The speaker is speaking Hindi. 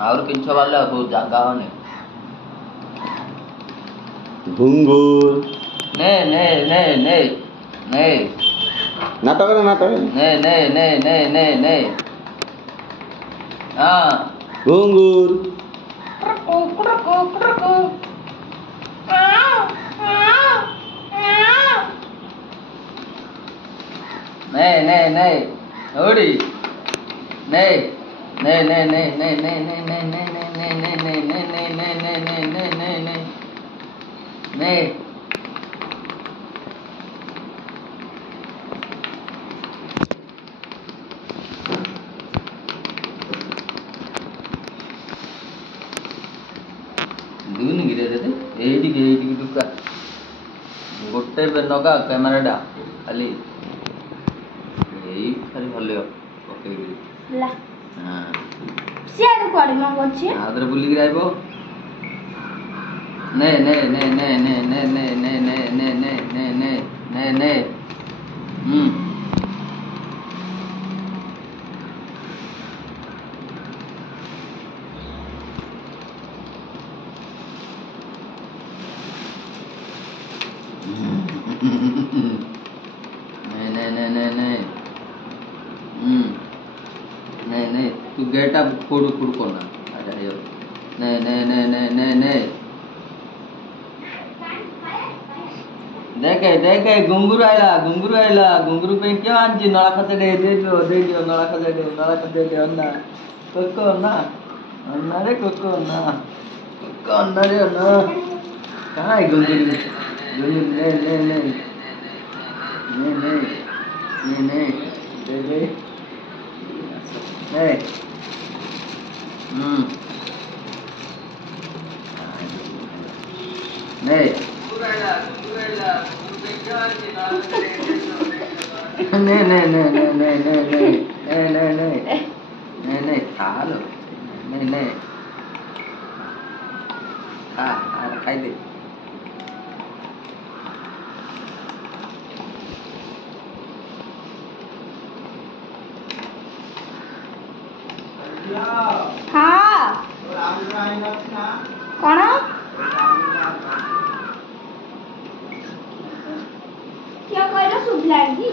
और पिंछ वाला तो जागा होने घुंगुर नहीं नाटक नहीं हाँ घुंगुर नहीं ओड़ी नहीं दून गिरे दे एडी दुका गोटे नगा कैमराटा खाली यही खाली भले ओके ला हां सियार कोडी म गछि आदर बुली गिराइबो नहीं नहीं तू गेट अप खुड़ करना अच्छा यो नहीं देखे घुंगुर आइला घुंगुर पे क्यों आंजी नला खते दे दियो नला खते दे अन्ना कोको अन्ना रे कोको अन्ना रे अन्ना कहाँ है घुंगुर नहीं दे नहीं खा लो नहीं खा खाई दे हाँ कौन क्या कहला सुबलागी